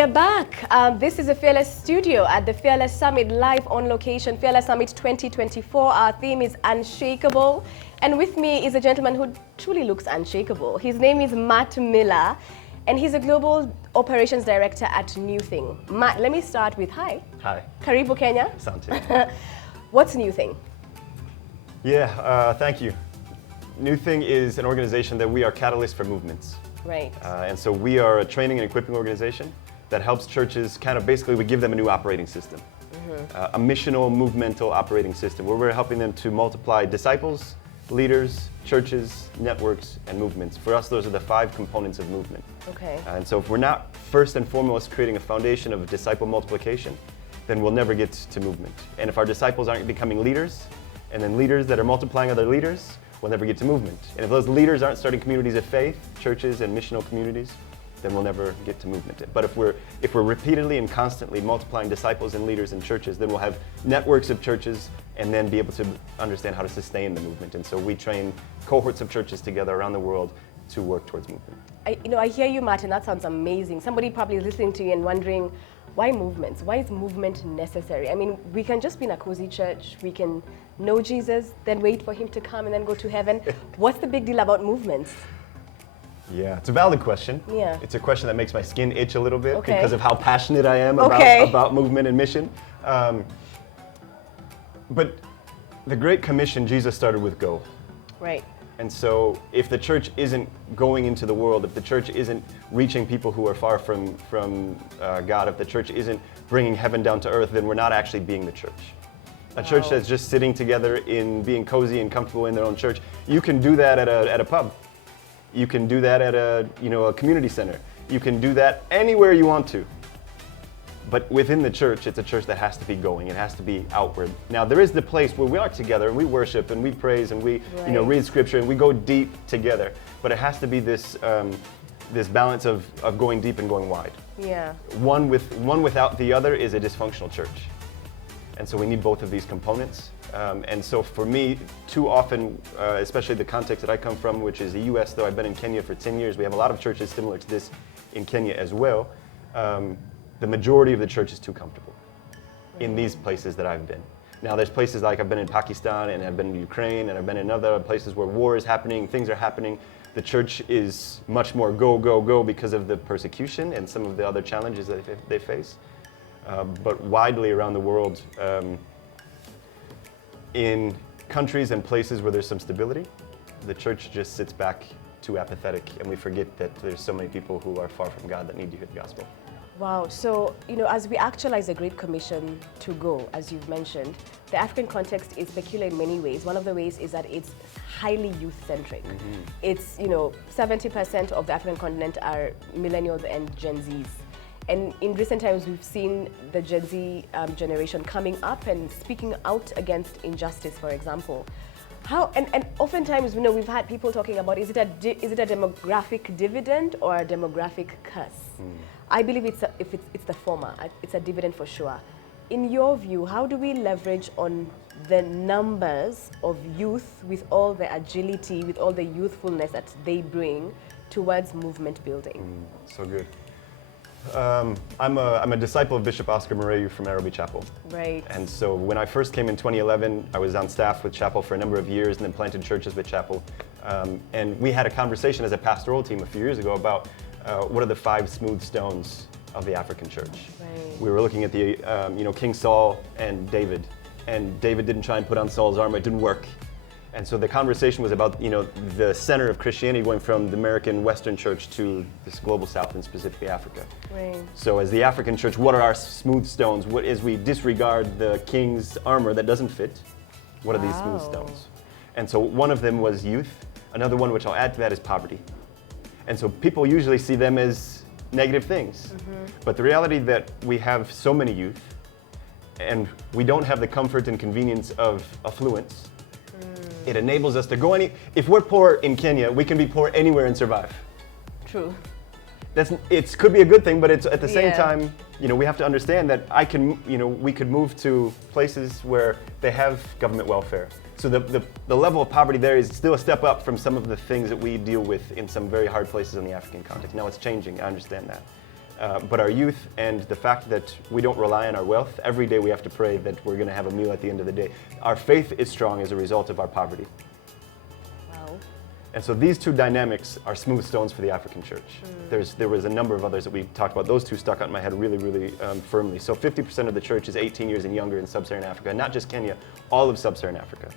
we are back. This is the Fearless Studio at the Fearless Summit, live on location, Fearless Summit 2024. Our theme is unshakable. And with me is a gentleman who truly looks unshakable. His name is Matt Millar, and he's a Global Operations Director at NewThing. Matt, let me start with hi. Hi. Karibu, Kenya. Asante. What's NewThing? Yeah, thank you. NewThing is an organization that we are catalysts for movements. Right. And so we are a training and equipping organization that helps churches basically we give them a new operating system. A missional, movemental operating system where we're helping them to multiply disciples, leaders, churches, networks, and movements. For us, those are the 5 components of movement. Okay. And so if we're not first and foremost creating a foundation of disciple multiplication, then we'll never get to movement. And if our disciples aren't becoming leaders, and then leaders that are multiplying other leaders, we'll never get to movement. And if those leaders aren't starting communities of faith, churches and missional communities, then we'll never get to movement. But if we're repeatedly and constantly multiplying disciples and leaders in churches, then we'll have networks of churches and then be able to understand how to sustain the movement. And so we train cohorts of churches together around the world to work towards movement. I hear you, Martin. That sounds amazing. Somebody probably listening to you and wondering, why movements? Why is movement necessary? I mean, we can just be in a cozy church. We can know Jesus, then wait for him to come and then go to heaven. What's the big deal about movements? Yeah, it's a valid question. Yeah. It's a question that makes my skin itch a little bit Okay. because of how passionate I am about movement and mission. But the Great Commission, Jesus started with go. Right. And so if the church isn't going into the world, if the church isn't reaching people who are far from God, if the church isn't bringing heaven down to earth, then we're not actually being the church. A church that's just sitting together in being cozy and comfortable in their own church, you can do that at a pub. You can do that at a community center. You can do that anywhere you want to. But within the church, it's a church that has to be going. It has to be outward. Now, there is the place where we are together and we worship and we praise and we read scripture and we go deep together. But it has to be this balance of going deep and going wide. Yeah. One without the other is a dysfunctional church. And so we need both of these components. And so for me, too often, especially the context that I come from, which is the US, though I've been in Kenya for 10 years, we have a lot of churches similar to this in Kenya as well. The majority of the church is too comfortable in these places that I've been. Now there's places like I've been in Pakistan and I've been in Ukraine and I've been in other places where war is happening, things are happening. The church is much more go, go, go because of the persecution and some of the other challenges that they face. But widely around the world, in countries and places where there's some stability, the church just sits back too apathetic and we forget that there's so many people who are far from God that need to hear the gospel. Wow. So, as we actualize the Great Commission to go, as you've mentioned, the African context is peculiar in many ways. One of the ways is that it's highly youth-centric. It's, 70% of the African continent are millennials and Gen Zs. And in recent times, we've seen the Gen Z generation coming up and speaking out against injustice, for example. And oftentimes, we've had people talking about, is it a demographic dividend or a demographic curse? I believe it's the former. It's a dividend for sure. In your view, how do we leverage on the numbers of youth with all the agility, with all the youthfulness that they bring towards movement building? So good. I'm a disciple of Bishop Oscar Mareyu from Nairobi Chapel. Right. And so when I first came in 2011, I was on staff with Chapel for a number of years and then planted churches with Chapel. And we had a conversation as a pastoral team a few years ago about what are the 5 smooth stones of the African church. Right. We were looking at the, King Saul and David didn't try and put on Saul's armor, it didn't work. And so the conversation was about, the center of Christianity going from the American Western church to this global South and specifically Africa. Right. So as the African church, what are our smooth stones? What is we disregard the king's armor that doesn't fit? What are these smooth stones? And so one of them was youth. Another one, which I'll add to that, is poverty. And so people usually see them as negative things. But the reality that we have so many youth and we don't have the comfort and convenience of affluence, it enables us to go if we're poor in Kenya, we can be poor anywhere and survive. True. It could be a good thing, but it's at the same time, we have to understand that we could move to places where they have government welfare. So the level of poverty there is still a step up from some of the things that we deal with in some very hard places in the African context. Now it's changing, I understand that. But our youth and the fact that we don't rely on our wealth, every day we have to pray that we're going to have a meal at the end of the day. Our faith is strong as a result of our poverty. Wow. And so these two dynamics are smooth stones for the African church. There was a number of others that we talked about. Those two stuck out in my head really, really firmly. So 50% of the church is 18 years and younger in sub-Saharan Africa, and not just Kenya, all of sub-Saharan Africa.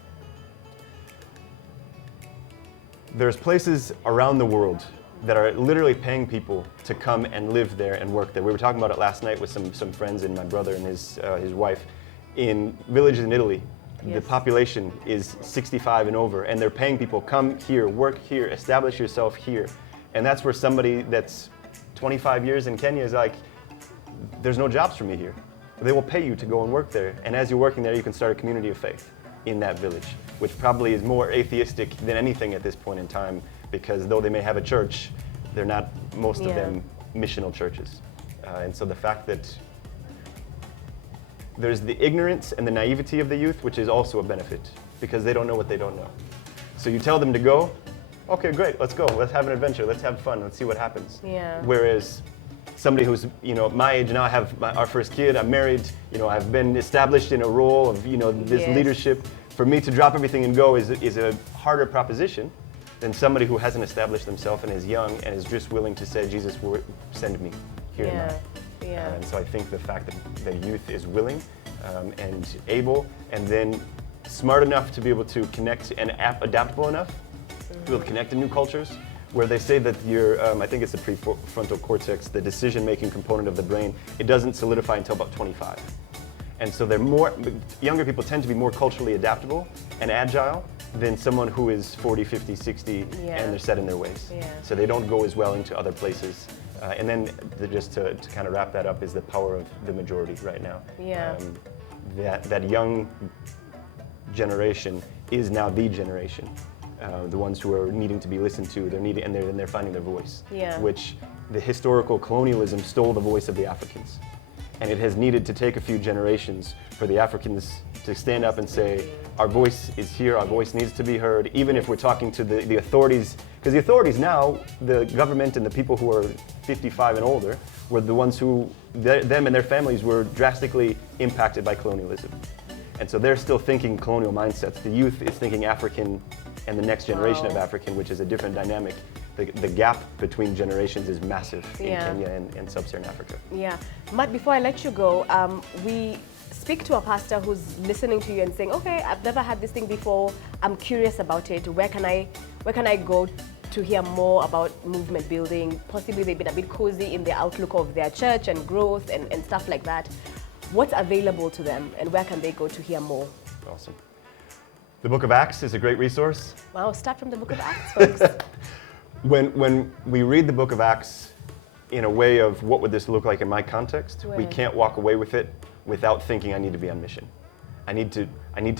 There's places around the world that are literally paying people to come and live there and work there. We were talking about it last night with some friends and my brother and his wife. In villages in Italy, the population is 65 and over, and they're paying people, come here, work here, establish yourself here. And that's where somebody that's 25 years in Kenya is like, there's no jobs for me here. They will pay you to go and work there. And as you're working there, you can start a community of faith in that village, which probably is more atheistic than anything at this point in time, because though they may have a church, they're not, most of them, missional churches. And so the fact that there's the ignorance and the naivety of the youth, which is also a benefit, because they don't know what they don't know. So you tell them to go, okay, great, let's go, let's have an adventure, let's have fun, let's see what happens. Yeah. Whereas somebody who's, my age now, I have our first kid, I'm married, I've been established in a role of, this leadership. For me to drop everything and go is a harder proposition than somebody who hasn't established themselves and is young and is just willing to say, Jesus, send me, here am I. And so I think the fact that the youth is willing and able, and then smart enough to be able to connect and adaptable enough to be able to connect to new cultures, where they say that I think it's the prefrontal cortex, the decision-making component of the brain, it doesn't solidify until about 25. And so younger people tend to be more culturally adaptable and agile than someone who is 40, 50, 60, and they're set in their ways. So they don't go as well into other places. And then just to kind of wrap that up is the power of the majority right now. That young generation is now the generation. The ones who are needing to be listened to, they're finding their voice. Which the historical colonialism stole the voice of the Africans. And it has needed to take a few generations for the Africans to stand up and say, our voice is here, our voice needs to be heard, even if we're talking to the authorities. Because the authorities now, the government and the people who are 55 and older, were the ones who, them and their families were drastically impacted by colonialism. And so they're still thinking colonial mindsets. The youth is thinking African and the next generation of African, which is a different dynamic. The gap between generations is massive in Kenya and sub-Saharan Africa. Matt, before I let you go, we speak to a pastor who's listening to you and saying, okay, I've never had this thing before, I'm curious about it, where can I go to hear more about movement building? Possibly they've been a bit cozy in the outlook of their church and growth and stuff like that. What's available to them and where can they go to hear more? Awesome. The Book of Acts is a great resource. Wow, start from the Book of Acts, folks. When we read the Book of Acts in a way of what would this look like in my context, we can't walk away with it without thinking I need to be on mission. I need to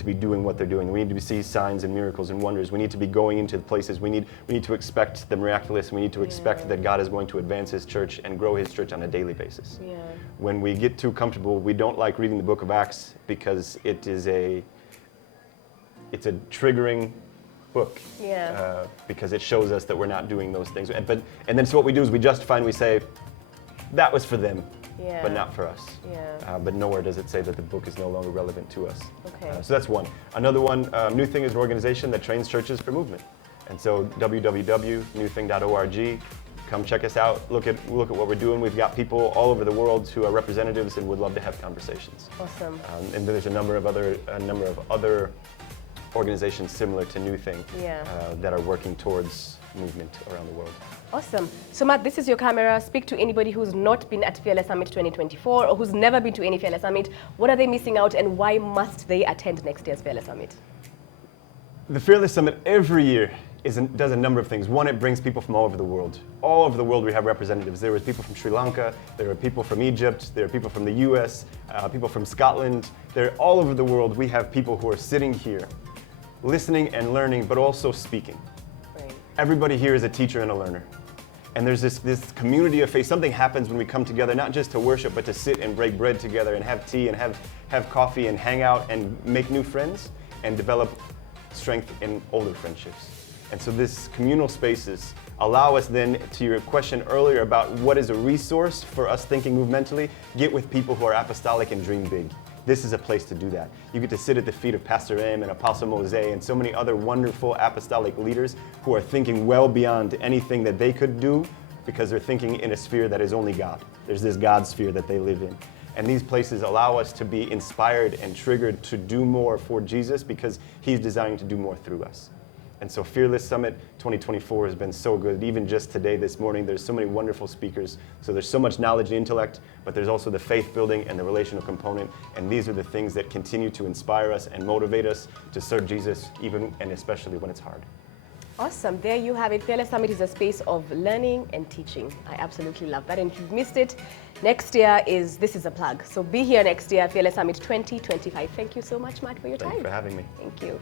be doing what they're doing. We need to see signs and miracles and wonders. We need to be going into the places. We need to expect the miraculous. We need to expect that God is going to advance His church and grow His church on a daily basis. When we get too comfortable, we don't like reading the Book of Acts because it's a triggering book, because it shows us that we're not doing those things. And then so what we do is we justify and we say, that was for them, but not for us. But nowhere does it say that the book is no longer relevant to us. So that's one. Another one, NewThing is an organization that trains churches for movement. And so www.newthing.org, come check us out, look at what we're doing. We've got people all over the world who are representatives and would love to have conversations. Awesome. And there's a number of other organizations similar to NewThing that are working towards movement around the world. Awesome. So Matt, this is your camera. Speak to anybody who's not been at Fearless Summit 2024 or who's never been to any Fearless Summit. What are they missing out and why must they attend next year's Fearless Summit? The Fearless Summit every year does a number of things. One, it brings people from all over the world. All over the world we have representatives. There are people from Sri Lanka, there are people from Egypt, there are people from the US, people from Scotland. They're all over the world. We have people who are sitting here listening and learning, but also speaking. Everybody here is a teacher and a learner. And there's this community of faith. Something happens when we come together, not just to worship, but to sit and break bread together and have tea and have coffee and hang out and make new friends and develop strength in older friendships. And so this communal spaces allow us then, to your question earlier about what is a resource for us thinking movementally, get with people who are apostolic and dream big. This is a place to do that. You get to sit at the feet of Pastor M and Apostle Mose and so many other wonderful apostolic leaders who are thinking well beyond anything that they could do because they're thinking in a sphere that is only God. There's this God sphere that they live in. And these places allow us to be inspired and triggered to do more for Jesus because He's designed to do more through us. And so Fearless Summit 2024 has been so good. Even just today, this morning, there's so many wonderful speakers. So there's so much knowledge and intellect, but there's also the faith building and the relational component. And these are the things that continue to inspire us and motivate us to serve Jesus, even and especially when it's hard. Awesome. There you have it. Fearless Summit is a space of learning and teaching. I absolutely love that. And if you've missed it, next year this is a plug. So be here next year, Fearless Summit 2025. Thank you so much, Matt, for your time. Thanks for having me. Thank you.